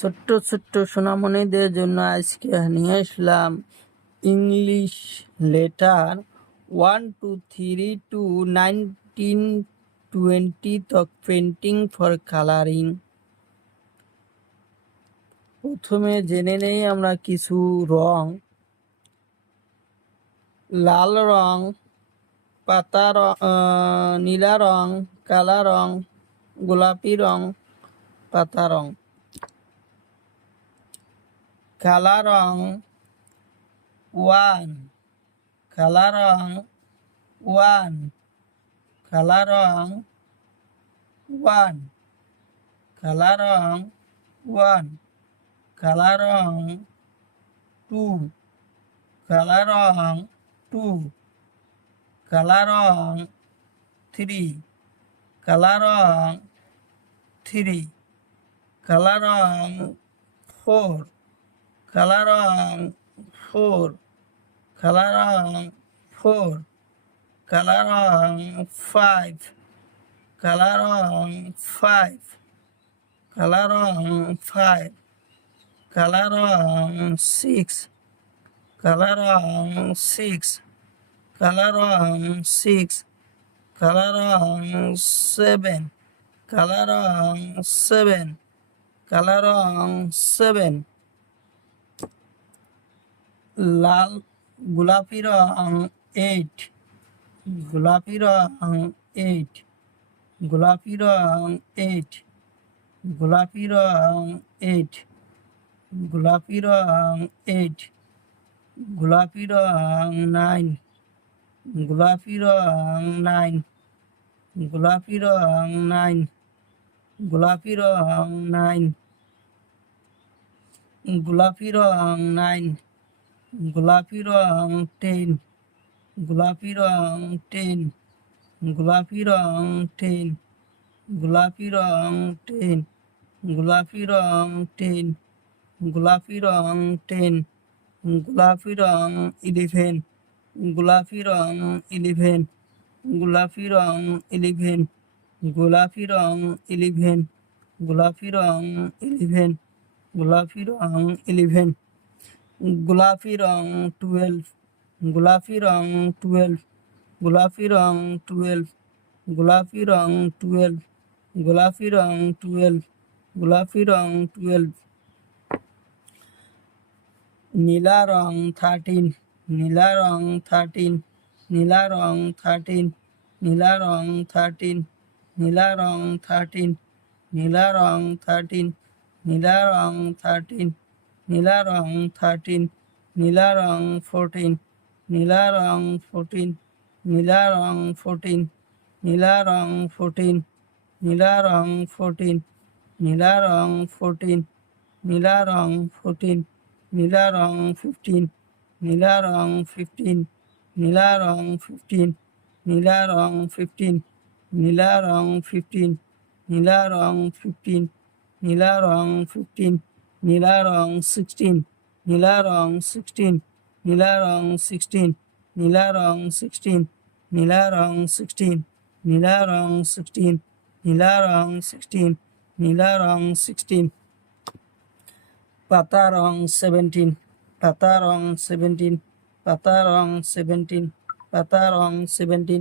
ছোট্ট ছোট্ট সোনামণিদের জন্য আজকে নিয়ে আসলাম ইংলিশ লেটার 1 2 3 to 1920 তক পেন্টিং ফর কালারিং। প্রথমে জেনে নেই আমরা কিছু রং। লাল রং, পাতা রং, নীলা রং, কালা রং, গোলাপি রং, পাতা রং। কালা রং 1, কালা রং 1, কালা রং 1, কালা রং 1, কালা রং 2, কালা রং 2, কালা রং 3, কালা রং 3, কালা রং 4, কালা রং 4, কালা রং 4, কালা রং 5, কালা রং 5, কালা রং 5, কালা রং 6, কালা রং 6, কালা রং 6, কালা রং 7, কালা রং 7, কালা রং 7। লাল গোলাপি রং 8, গোলাপি রং 8, গোলাপি রং 8, গোলাপি রং 8, গোলাপি রং 8, গোলাপি রং 9, গোলাপি রং 9, গোলাপি রং 9, গোলাপি রং 9, গোলাপি রং 9, গোলাপি রং 10, গোলাপি রং 10, গোলাপি রং 10, গোলাপি রং 10, গোলাপি রং 10, গোলাপি রং 10, গোলাপি রং 11, গোলাপি রং 11, গোলাপি রং 11, গোলাপি রং 11, গোলাপি রং 11, গোলাপি রং 11, গোলাপি রং 12, গোলাপি রং 12, গোলাপি রং 12, গোলাপি রং 12, গোলাপি রং 12, গোলাপি রং 12। নীলা রং 13, নীলা রং 13, নীলা রং 13, নীলা রং 13, নীলা রং 13, নীলা রং 13, নীলা রং 13, নীলা রং 13, নীলা রং 14, নীলা রং 14, নীলা রং 14, নীলা রং 14, নীলা রং 14, নীলা রং 14, নীলা রং 14, নীলা রং 15, নীলা রং 15, নীলা রং 15, নীলা রং 15, নীলা রং 15, নীলা রং 15, নীলা রং 15, নীলা রং 16, নীলা রং 16, নীলা রং 16, নীলা রং 16, নীলা রং 16, নীলা রং 16, নীলা রং 16, নীলা রং 16। পাতা রং 17, পাতা রং 17, পাতা রং 17, পাতা রং 17।